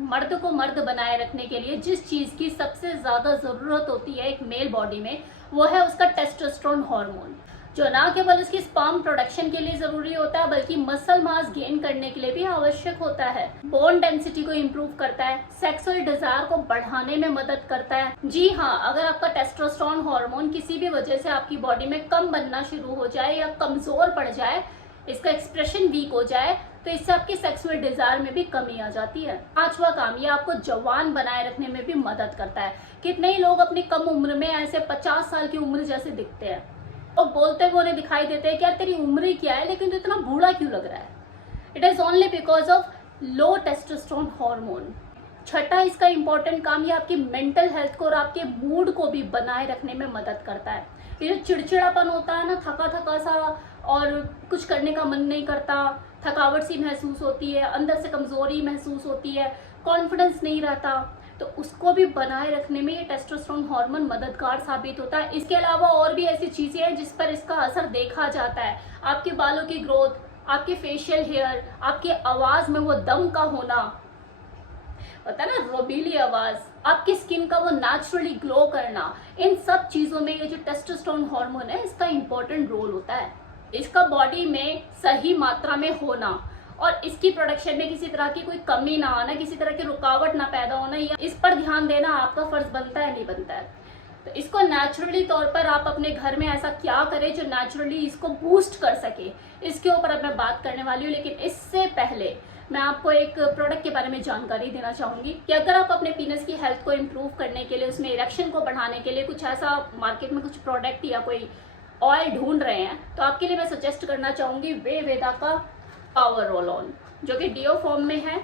मर्द को मर्द बनाए रखने के लिए जिस चीज की सबसे ज्यादा जरूरत होती है एक मेल बॉडी में, वो है उसका टेस्टोस्टेरोन हार्मोन, जो ना केवल उसकी स्पर्म प्रोडक्शन के लिए जरूरी होता है बल्कि मसल मास गेन करने के लिए भी आवश्यक होता है। बोन डेंसिटी को इम्प्रूव करता है, सेक्सुअल डिजायर को बढ़ाने में मदद करता है। जी हाँ, अगर आपका टेस्टोस्टेरोन हार्मोन किसी भी वजह से आपकी बॉडी में कम बनना शुरू हो जाए या कमजोर पड़ जाए, इसका एक्सप्रेशन वीक हो जाए, तो इससे आपकी सेक्सुअल डिजायर में भी कमी आ जाती है। पांचवा काम, ये आपको जवान बनाए रखने में भी मदद करता है। कितने ही लोग अपनी कम उम्र में ऐसे 50 साल की उम्र जैसे दिखते हैं और बोलते हुए उन्हें दिखाई देते हैं कि यार तेरी उम्र ही क्या है, लेकिन तो इतना बूढ़ा क्यों लग रहा है। It is only because of low testosterone hormone. छठा इसका इंपॉर्टेंट काम, ये आपकी मेंटल हेल्थ को और आपके मूड को भी बनाए रखने में मदद करता है। ये जो चिड़चिड़ापन होता है ना, थका थका सा और कुछ करने का मन नहीं करता, थकावट सी महसूस होती है, अंदर से कमजोरी महसूस होती है, कॉन्फिडेंस नहीं रहता, तो उसको भी बनाए रखने में ये टेस्टोस्टेरोन हार्मोन मददगार साबित होता है। इसके अलावा और भी ऐसी चीजें हैं जिस पर इसका असर देखा जाता है। आपके बालों की ग्रोथ, आपके फेशियल हेयर, आपकी आवाज में वो दम का होना, होता है ना रोबीली आवाज, आपकी स्किन का वो नेचुरली ग्लो करना, इन सब चीजों में ये जो टेस्टोस्टेरोन हार्मोन है इसका इंपॉर्टेंट रोल होता है। इसका बॉडी में सही मात्रा में होना और इसकी प्रोडक्शन में किसी तरह की कोई कमी ना आना, किसी तरह की रुकावट ना पैदा होना, या इस पर ध्यान देना आपका फर्ज बनता है नहीं बनता है। तो इसको नेचुरली तौर पर आप अपने घर में ऐसा क्या करें जो नेचुरली इसको बूस्ट कर सके, इसके ऊपर अब मैं बात करने वाली हूँ। लेकिन इससे पहले मैं आपको एक प्रोडक्ट के बारे में जानकारी देना चाहूंगी कि अगर आप अपने पीनस की हेल्थ को इम्प्रूव करने के लिए, उसमें इरेक्शन को बढ़ाने के लिए कुछ ऐसा मार्केट में कुछ प्रोडक्ट या कोई ऑयल ढूंढ रहे हैं, तो आपके लिए मैं सजेस्ट करना चाहूंगी वेदा का पावर रोल ऑन, जो कि डीओ फॉर्म में है।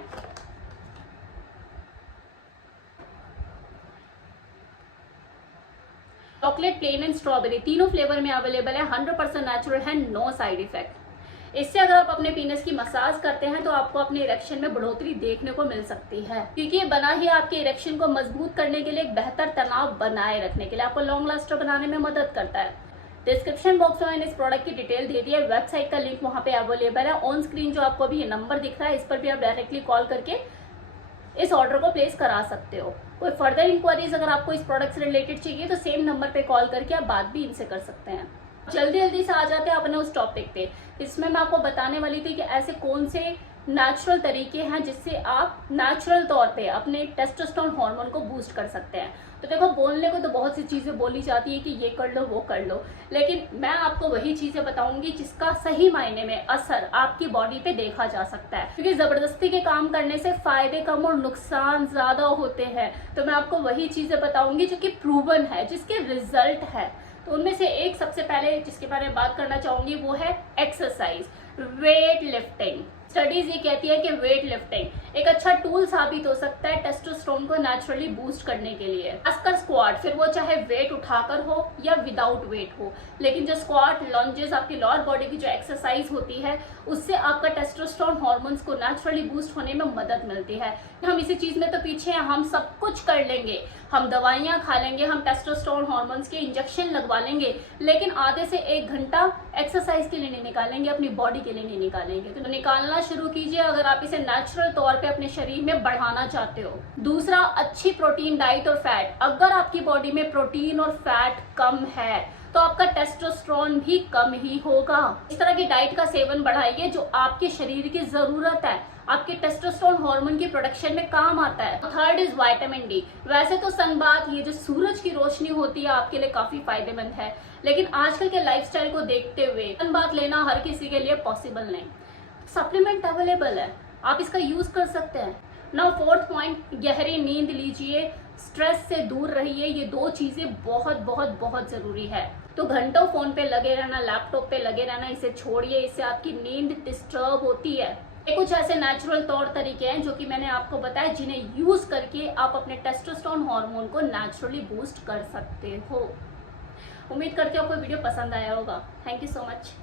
चॉकलेट, प्लेन एंड स्ट्रॉबेरी, तीनों फ्लेवर में अवेलेबल है, 100% नेचुरल है, नो साइड इफेक्ट। इससे अगर आप अपने पीनस की मसाज करते हैं तो आपको अपने इरेक्शन में बढ़ोतरी देखने को मिल सकती है, क्योंकि ये बना ही आपके इरेक्शन को मजबूत करने के लिए, एक बेहतर तनाव बनाए रखने के लिए, आपको लॉन्ग लास्टर बनाने में मदद करता है। डिस्क्रिप्शन बॉक्स में मैंने इस प्रोडक्ट की डिटेल दे दी है, वेबसाइट का लिंक वहां पे अवेलेबल है। ऑन स्क्रीन जो आपको अभी ये नंबर दिख रहा है, इस पर भी आप डायरेक्टली कॉल करके इस ऑर्डर को प्लेस करा सकते हो। कोई फर्दर इंक्वायरीज अगर आपको इस प्रोडक्ट से रिलेटेड चाहिए तो सेम नंबर पे कॉल करके आप बात भी इनसे कर सकते हैं। जल्दी जल्दी से आ जाते हैं अपने उस टॉपिक पे। इसमें मैं आपको बताने वाली थी कि ऐसे कौन से नेचुरल तरीके हैं जिससे आप नेचुरल तौर पे अपने टेस्टोस्टेरोन हार्मोन को बूस्ट कर सकते हैं। तो देखो, बोलने को तो बहुत सी चीजें बोली जाती है कि ये कर लो वो कर लो, लेकिन मैं आपको वही चीजें बताऊंगी जिसका सही मायने में असर आपकी बॉडी पे देखा जा सकता है, क्योंकि जबरदस्ती के काम करने से फायदे कम और नुकसान ज्यादा होते हैं। तो मैं आपको वही चीजें बताऊंगी जो कि प्रूवन है, जिसके रिजल्ट है। तो उनमें से एक सबसे पहले जिसके बारे में बात करना चाहूंगी वो है एक्सरसाइज, वेट लिफ्टिंग। स्टडीज ये कहती है कि वेट लिफ्टिंग एक अच्छा टूल साबित हो सकता है टेस्टोस्टेरोन को नेचुरली बूस्ट करने के लिए। खासकर स्क्वाट, फिर वो चाहे वेट उठाकर हो या विदाउट वेट हो, लेकिन जो स्क्वाट, लंजेस, आपकी लोअर बॉडी की जो एक्सरसाइज होती है, उससे आपका टेस्टोस्टेरोन हार्मोन्स को नेचुरली बूस्ट होने में मदद मिलती है। हम इसी चीज में तो पीछे हैं, हम सब कुछ कर लेंगे, हम दवाइयां खा लेंगे, हम टेस्टोस्टेरोन हार्मोन्स के इंजेक्शन लगवा लेंगे, लेकिन आधे से 1 घंटा एक्सरसाइज के लिए नहीं निकालेंगे, अपनी बॉडी के लिए नहीं निकालेंगे। तो निकालना शुरू कीजिए अगर आप इसे नेचुरल तौर पे अपने शरीर में बढ़ाना चाहते हो। दूसरा, अच्छी प्रोटीन डाइट और फैट। अगर आपकी बॉडी में प्रोटीन और फैट कम है तो आपका टेस्टोस्टेरोन भी कम ही होगा। इस तरह की डाइट का सेवन बढ़ाइए जो आपके शरीर की जरूरत है, आपके टेस्टोस्टेरोन हार्मोन की प्रोडक्शन में काम आता है। Third is vitamin D. वैसे तो सनबाथ, ये जो सूरज की रोशनी होती है, आपके लिए काफी फायदेमंद है, लेकिन आजकल के लाइफस्टाइल को देखते हुए सनबाथ लेना हर किसी के लिए पॉसिबल नहीं। सप्लीमेंट अवेलेबल है, आप इसका यूज कर सकते हैं। नाउ फोर्थ पॉइंट, गहरी नींद लीजिए, स्ट्रेस से दूर रहिए। ये 2 चीजें बहुत बहुत बहुत जरूरी है। तो घंटों फोन पे लगे रहना, लैपटॉप पे लगे रहना, इसे छोड़िए, इससे आपकी नींद डिस्टर्ब होती है। ये कुछ ऐसे नेचुरल तौर तरीके हैं जो कि मैंने आपको बताया, जिन्हें यूज करके आप अपने टेस्टोस्टेरोन हार्मोन को नेचुरली बूस्ट कर सकते हो। उम्मीद करती हूँ आपको वीडियो पसंद आया होगा। Thank you so much.